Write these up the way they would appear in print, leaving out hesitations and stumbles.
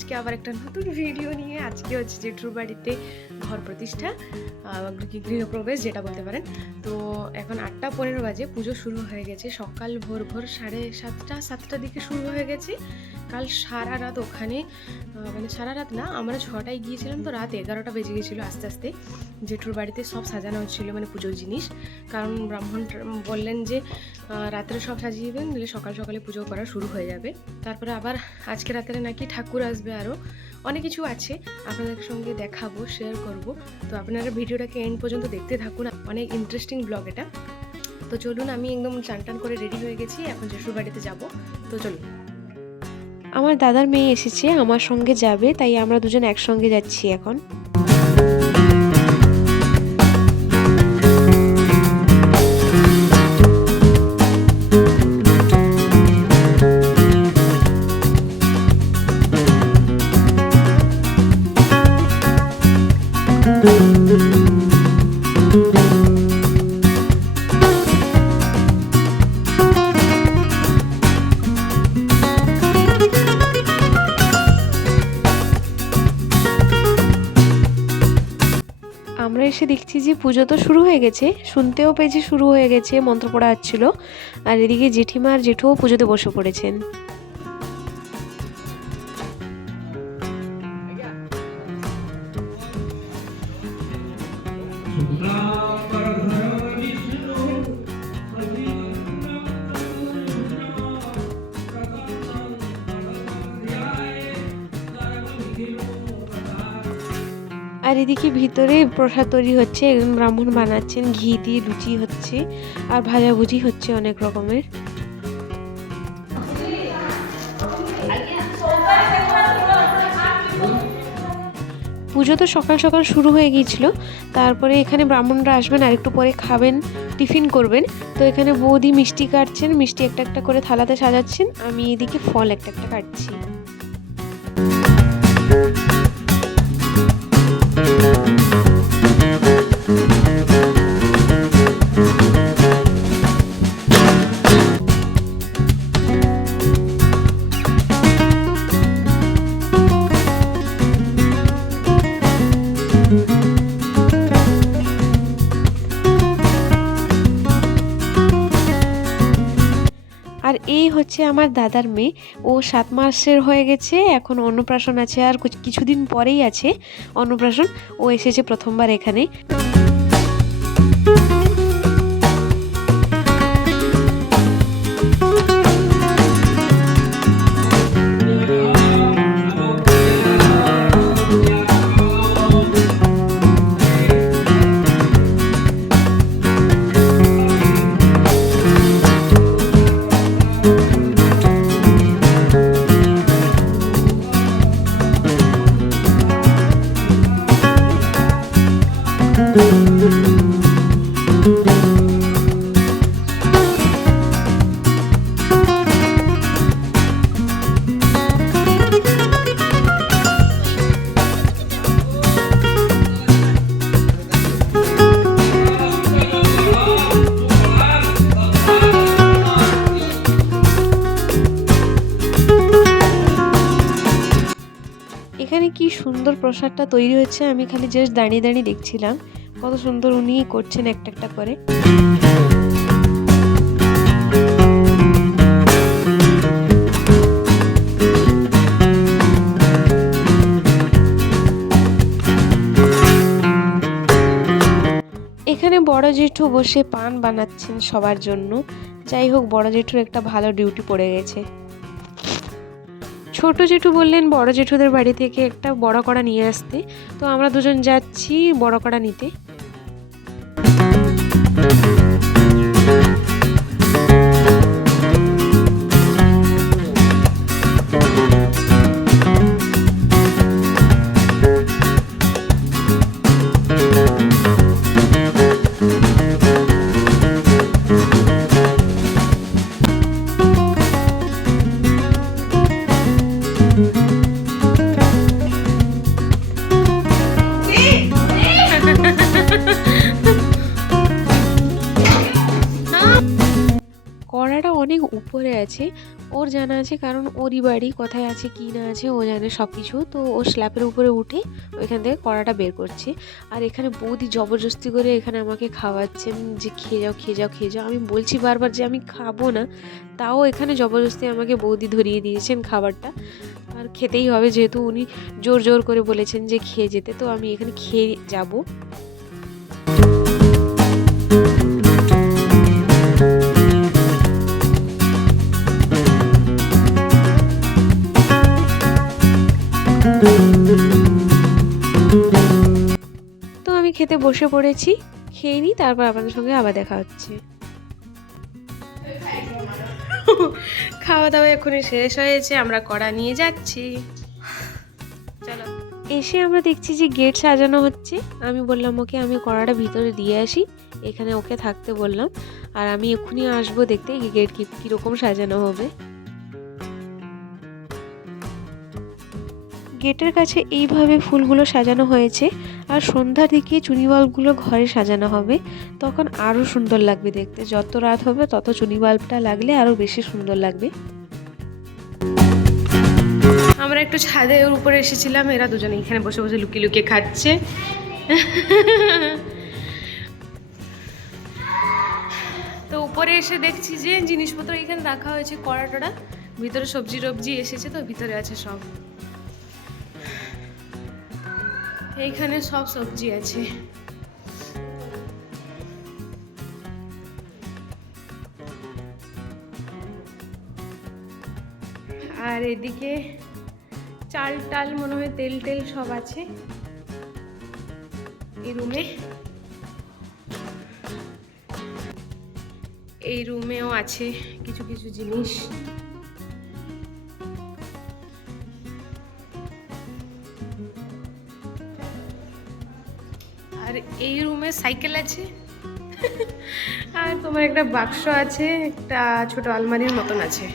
আজকে আবার একটা নতুন ভিডিও নিয়ে। আজকে হচ্ছে জেঠুর বাড়িতে ঘর প্রতিষ্ঠা, গৃহপ্রবেশ যেটা বলতে পারেন। তো এখন 8:15 বাজে, পুজো শুরু হয়ে গেছে। সকাল ভোর 7টার দিকে শুরু হয়ে গেছে। কাল সারা রাত ওখানে, মানে সারা রাত না, আমরা 6টায় গিয়েছিলাম, তো রাত 11টা বেজে গিয়েছিলো আস্তে আস্তে। জেঠুর বাড়িতে সব সাজানো হচ্ছিলো, মানে পুজোর জিনিস। কারণ ব্রাহ্মণ বললেন যে রাত্রে সব সাজিয়ে দেন, দিলে সকাল সকালে পুজো করা শুরু হয়ে যাবে। তারপরে আবার আজকে রাত্রে নাকি ঠাকুর আসবে, আরও অনেক কিছু আছে, আপনাদের সঙ্গে দেখাবো, শেয়ার করব। তো আপনারা ভিডিওটাকে এন্ড পর্যন্ত দেখতে থাকুন, অনেক ইন্টারেস্টিং ব্লগ এটা। তো চলুন, আমি একদম চান করে রেডি হয়ে গেছি, এখন জেঠুর বাড়িতে যাব। তো চলুন। আমার দাদার মেয়ে এসেছে, আমার সঙ্গে যাবে, তাই আমরা দুজন একসঙ্গে যাচ্ছি এখন। আমরা এসে দেখছি যে পুজো তো শুরু হয়ে গেছে, শুনতেও পেয়েছি শুরু হয়ে গেছে, মন্ত্র পড়া হচ্ছিল। আর এদিকে জেঠিমা আর জেঠুও পুজোতে বসে পড়েছেন। আর এদিকে ভিতরে প্রসাদ তৈরি হচ্ছে, একজন ব্রাহ্মণ বানাচ্ছেন, ঘি দিয়ে লুচি হচ্ছে আর ভাজাভুজি হচ্ছে অনেক রকমের। পুজো তো সকাল সকাল শুরু হয়ে গিয়েছিল। তারপরে এখানে ব্রাহ্মণরা আসবেন, আর একটু পরে খাবেন, টিফিন করবেন। তো এখানে বৌদি মিষ্টি কাটছেন, মিষ্টি একটা একটা করে থালাতে সাজাচ্ছেন, আমি এদিকে ফল একটা একটা কাটছি। আর এই হচ্ছে আমার দাদার মেয়ে, ও 7 মাসের হয়ে গেছে, এখন অন্নপ্রাশন আছে, আর কিছুদিন পরেই আছে অন্নপ্রাশন। ও এসেছে প্রথমবার এখানে। এখানে কি সুন্দর প্রসাদটা তৈরি হচ্ছে, আমি খালি জাস্ট দাঁড়িয়ে দাঁড়িয়ে দেখছিলাম, কত সুন্দর উনি করছেন একটা একটা করে। এখানে বড় জেঠু বসে পান বানাচ্ছেন সবার জন্য। যাই হোক, বড় জেঠুর একটা ভালো ডিউটি পড়ে গেছে। ছোট জেঠু বললেন বড় জেঠুদের বাড়ি থেকে একটা বড় কড়া নিয়ে আসতে, তো আমরা দুজন যাচ্ছি বড় কড়া নিতে। উপরে আছে, ওর জানা আছে কারণ ওরই বাড়ি কোথায় আছে কি না আছে ও জানে সব কিছু। তো ও স্ল্যাপের উপরে উঠে ওইখান থেকে কড়াটা বের করছে। আর এখানে বৌদি জবরদস্তি করে এখানে আমাকে খাওয়াচ্ছেন যে খেয়ে যাও খেয়ে যাও খেয়ে যাও। আমি বলছি বারবার যে আমি খাবো না, তাও এখানে জবরদস্তি আমাকে বৌদি ধরিয়ে দিয়েছেন খাবারটা। আর খেতেই হবে যেহেতু উনি জোর জোর করে বলেছেন যে খেয়ে যেতে, তো আমি এখানে খেয়ে যাব। তো আমি খেতে বসে পড়েছি, খেয়ে নিই তারপর আপনাদের সঙ্গে আবার দেখা হচ্ছে। খাওয়া দাওয়া এখনই শেষ হয়েছে, আমরা কড়া নিয়ে যাচ্ছি। চলো। এসে আমরা দেখছি যে গেট সাজানো হচ্ছে। আমি বললাম ওকে আমি কড়াটা ভিতরে দিয়ে আসি, এখানে ওকে থাকতে বললাম। আর আমি এক্ষুনি আসবো দেখতে গেট কীরকম সাজানো হবে। গেটের কাছে এইভাবে ফুলগুলো সাজানো হয়েছে। আর সন্ধ্যার দিকে চুনি বাল্বগুলো ঘরে সাজানো হবে, তখন আরও সুন্দর লাগবে দেখতে। যত রাত হবে তত চুনি বাল্বটা লাগলে আরও বেশি সুন্দর লাগবে। আমরা একটু ছাদের উপরে এসেছিলাম, এরা দুজনে এখানে বসে বসে লুকিয়ে লুকিয়ে খাচ্ছে। তো উপরে এসে দেখছি যে জিনিসপত্র এখানে রাখা হয়েছে, কড়া টড়া, ভিতরে সবজি টবজি এসেছে, তো ভিতরে আছে সব। এইখানে সব সবজি আছে। আর এদিকে চাল টাল মনে হয় তেল টেল সব আছে এই রুমে। এই রুমেও আছে কিছু কিছু জিনিস। আর এই রুমে সাইকেল আছে। আর তোমার একটা বাক্স আছে, একটা ছোট আলমারির মতন আছে।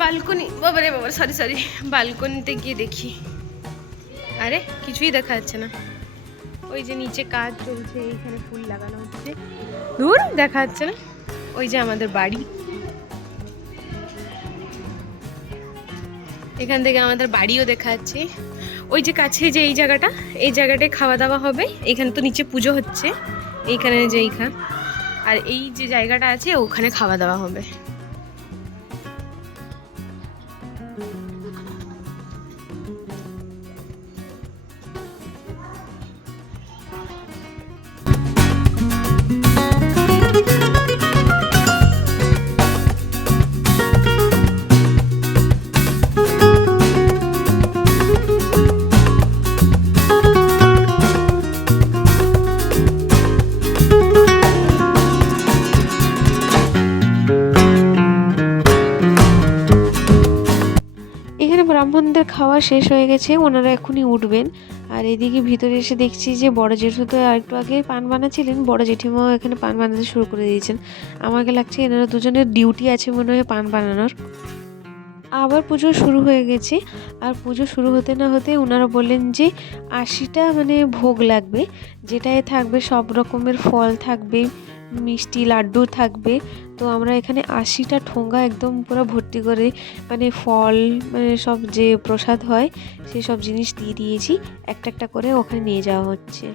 বালকনি, বাবারে বাবা, সরি সরি, বালকনিতে গিয়ে দেখি। আরে কিছুই দেখা যাচ্ছে না। ওই যে নিচে কাজ চলছে, এইখানে ফুল লাগানো হচ্ছে, দূর দেখা যাচ্ছে না। ওই যে আমাদের বাড়ি, এখান থেকে আমাদের বাড়িও দেখা যাচ্ছে। ওই যে কাছে যে এই জায়গাটায় খাওয়া দাওয়া হবে। এখানে তো নিচে পুজো হচ্ছে, এইখানে যে এইখান, আর এই যে জায়গাটা আছে ওখানে খাওয়া দাওয়া হবে। ব্রাহ্মণদের খাওয়া শেষ হয়ে গেছে, ওনারা এখনই উঠবেন। আর এদিকে ভিতরে এসে দেখছি যে বড় জেঠু তো আর একটু আগে পান বানাচ্ছিলেন, বড় জেঠিমাও এখানে পান বানাতে শুরু করে দিয়েছেন। আমাকে লাগছে এনারা দুজনের ডিউটি আছে মনে হয় পান বানানোর। আবার পুজো শুরু হয়ে গেছে। আর পুজো শুরু হতে না হতে ওনারা বললেন যে 80টা মানে ভোগ লাগবে, যেটায় থাকবে সব রকমের ফল থাকবে, মিষ্টি লাড্ডু থাকবে। তো আমরা এখানে 80টা ঠোঙ্গা একদম পুরো ভর্তি করে মানে ফল মানে সব যে প্রসাদ হয় সেই সব জিনিস দিয়ে দিয়েছি, একটা একটা করে ওখানে নিয়ে যাওয়া হচ্ছে।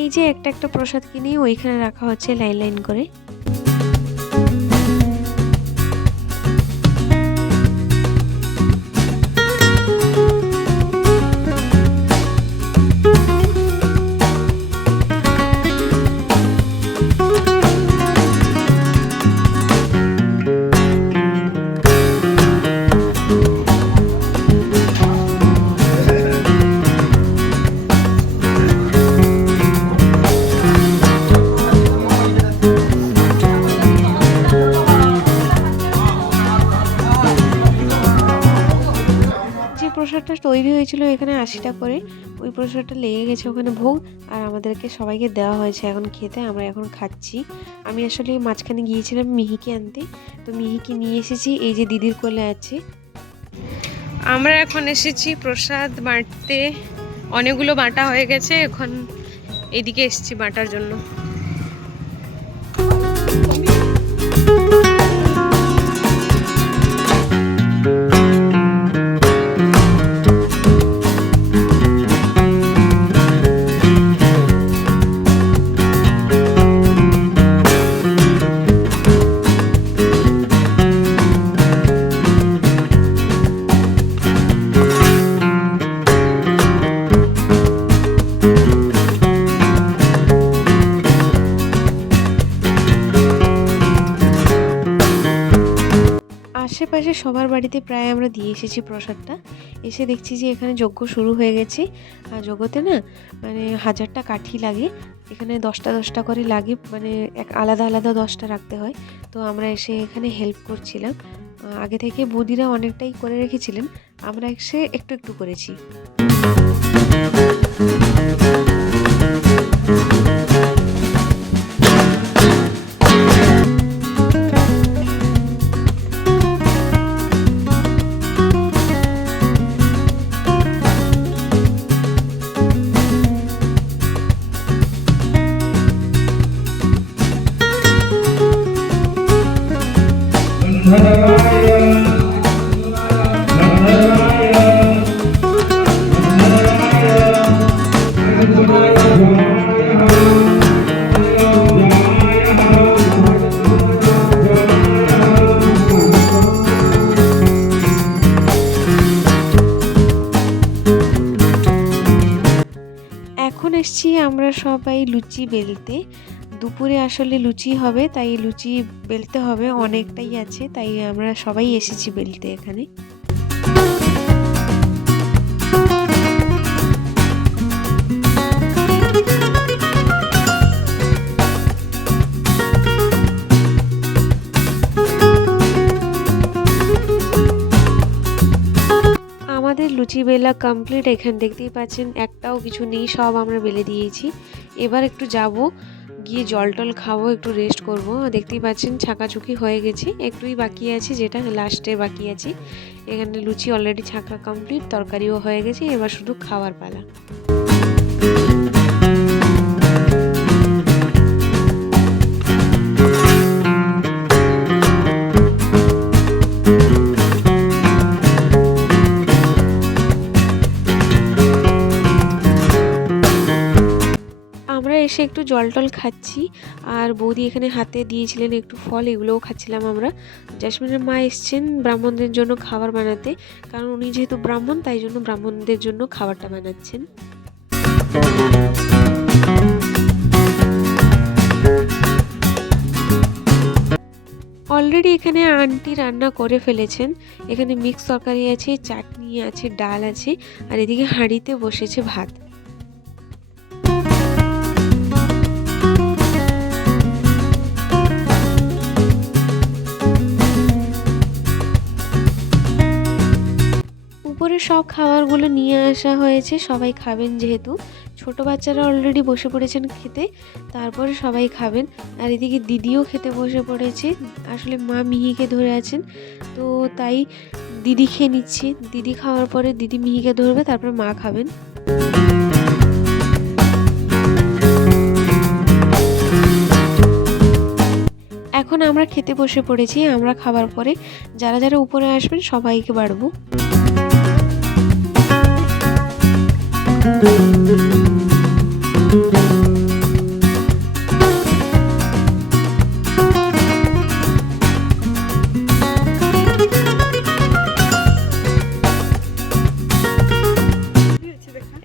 এই যে একটা একটা প্রসাদ কিনে ওইখানে রাখা হচ্ছে লাইন লাইন করে। যে প্রসাদটা তৈরি হয়েছিল এখানে 80টা করে, ওই প্রসাদটা লেগে গেছে ওখানে ভোগ, আর আমাদেরকে সবাইকে দেওয়া হয়েছে এখন খেতে। আমরা এখন খাচ্ছি। আমি আসলে মাঝখানে গিয়েছিলাম মিহিকে আনতে, তো মিহিকে নিয়ে এসেছি, এই যে দিদির কোলে আছে। আমরা এখন এসেছি প্রসাদ বাঁটতে, অনেকগুলো বাঁটা হয়ে গেছে, এখন এদিকে এসেছি বাঁটার জন্য। আশেপাশে সবার বাড়িতে প্রায় আমরা দিয়ে এসেছি প্রসাদটা। এসে দেখছি যে এখানে যজ্ঞ শুরু হয়ে গেছে। আর যজ্ঞতে না মানে 1000টা কাঠি লাগে, এখানে 10টা 10টা করে লাগে, মানে আলাদা আলাদা 10টা রাখতে হয়। তো আমরা এসে এখানে হেল্প করছিলাম। আগে থেকে বৌদিরা অনেকটাই করে রেখেছিলেন, আমরা এসে একটু একটু করেছি। এখন এসছি আমরা সবাই লুচি বেলতে। দুপুরে আসলে লুচি হবে, তাই লুচি বেলতে হবে, অনেকটাই আছে, তাই আমরা সবাই এসেছি বেলতে এখানে। আমাদের লুচি বেলা কমপ্লিট। এখানে দেখতেই পাচ্ছেন একটাও কিছু নেই, সব আমরা বেলে দিয়েছি। এবার একটু যাব, গিয়ে জল টল খাবো, একটু রেস্ট করব। দেখতেই পাচ্ছেন ছাকাছুকি হয়ে গেছে, একটুই বাকি আছে, যেটা লাস্টে বাকি আছে। এখানে লুচি অলরেডি ছাকা কমপ্লিট, তরকারিও হয়ে গেছে, এবার শুধু খাওয়ার পালা। এসে একটু জল টল খাচ্ছি, আর বৌদি এখানে হাতে দিয়েছিলেন একটু ফল, এগুলোও খাচ্ছিলাম আমরা। জাসমিনের মা এসছেন ব্রাহ্মণদের জন্য খাবার বানাতে, কারণ উনি যেহেতু ব্রাহ্মণ তাই জন্য ব্রাহ্মণদের জন্য খাবারটা বানাচ্ছেন। অলরেডি এখানে আন্টি রান্না করে ফেলেছেন। এখানে মিক্স তরকারি আছে, চাটনি আছে, ডাল আছে, আর এদিকে হাঁড়িতে বসেছে ভাত। উপরে সব খাবারগুলো নিয়ে আসা হয়েছে, সবাই খাবেন যেহেতু। ছোট বাচ্চারা অলরেডি বসে পড়েছেন খেতে, তারপরে সবাই খাবেন। আর এদিকে দিদিও খেতে বসে পড়েছে, আসলে মা মিহিকে ধরে আছেন, তো তাই দিদি খেয়ে নিচ্ছে। দিদি খাওয়ার পরে দিদি মিহিকে ধরবে, তারপর মা খাবেন। এখন আমরা খেতে বসে পড়েছি। আমরা খাবার পরে যারা যারা উপরে আসবেন সবাইকে বাড়বো।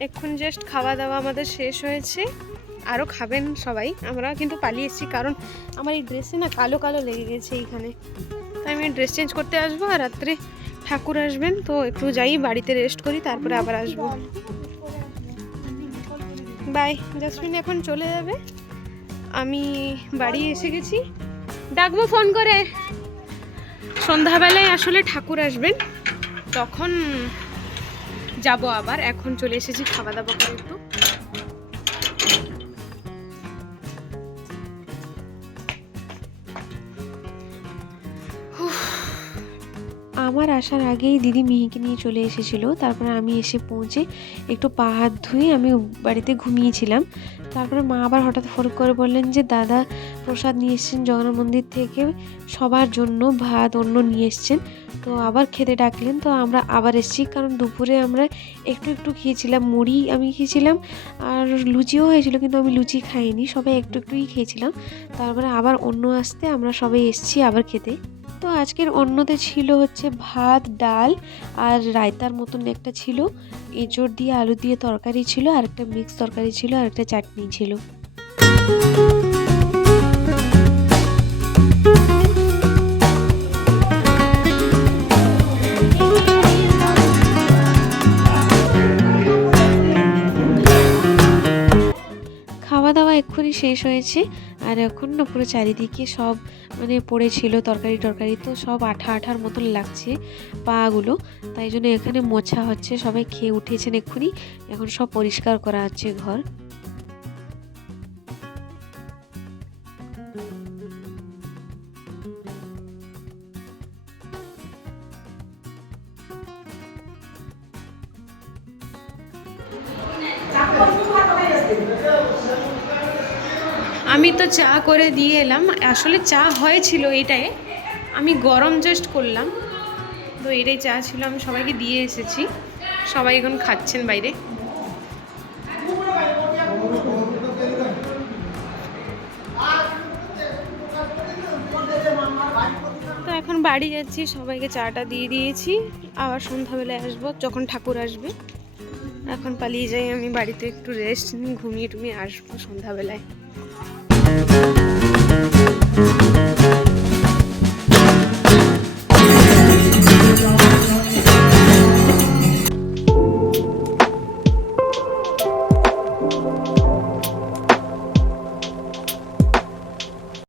এখন জাস্ট খাওয়া দাওয়া আমাদের শেষ হয়েছে, আরও খাবেন সবাই। আমরা কিন্তু পালিয়ে এসেছি, কারণ আমার এই ড্রেসে না কালো কালো লেগে গেছে এইখানে, তাই আমি ড্রেস চেঞ্জ করতে আসবো। আর রাত্রে ঠাকুর আসবেন, তো একটু যাই বাড়িতে রেস্ট করি, তারপরে আবার আসবো। বাই। জাসমিন এখন চলে যাবে, আমি বাড়ি এসে গেছি, ডাকবো ফোন করে। সন্ধ্যাবেলায় আসলে ঠাকুর আসবেন, তখন যাব আবার। এখন চলে এসেছি খাওয়া দাওয়া করে একটু। আমার আসার আগেই দিদি মিহিকে নিয়ে চলে এসেছিলো। তারপরে আমি এসে পৌঁছে একটু পা হাত ধুয়ে আমি বাড়িতে ঘুমিয়েছিলাম। তারপরে মা আবার হঠাৎ ফোন করে বললেন যে দাদা প্রসাদ নিয়ে এসছেন জগন্নাথ মন্দির থেকে, সবার জন্য ভাত অন্য নিয়ে এসছেন, তো আবার খেতে ডাকলেন। তো আমরা আবার এসেছি, কারণ দুপুরে আমরা একটু একটু খেয়েছিলাম, মুড়ি আমি খেয়েছিলাম আর লুচিও হয়েছিল, কিন্তু আমি লুচি খাইনি, সবাই একটু একটুই খেয়েছিলাম। তারপরে আবার অন্য আসতে আমরা সবাই এসেছি আবার খেতে। তো আজকের অন্যতে ছিল হচ্ছে ভাত, ডাল আর রায়তার মতন একটা ছিল, এঁচড় দিয়ে আলু দিয়ে তরকারি ছিল, আর একটা মিক্স তরকারি ছিল, আর একটা চাটনি ছিল। খাওয়া দাওয়া এক্ষুনি শেষ হয়েছে, আর এখন না পুরো চারিদিকে সব মানে পড়েছিল তরকারি টরকারি, তো সব আঠা আঠার মতন লাগছে পাগুলো, তাই জন্য এখানে মোছা হচ্ছে। সবাই খেয়ে উঠেছেন এক্ষুনি, এখন সব পরিষ্কার করা হচ্ছে ঘর। আমি তো চা করে দিয়ে এলাম। আসলে চা হয়েছিল এইটাই, আমি গরম জাস্ট করলাম। তো এটাই চা ছিল, আমি সবাইকে দিয়ে এসেছি। সবাই এখন খাচ্ছেন বাইরে। তো এখন বাড়ি যাচ্ছি, সবাইকে চাটা দিয়ে দিয়েছি। আবার সন্ধ্যাবেলায় আসবো যখন ঠাকুর আসবে। এখন পালিয়ে যাই আমি বাড়িতে, একটু রেস্ট নিই, ঘুমিয়ে টুমিয়ে আসবো সন্ধ্যাবেলায়।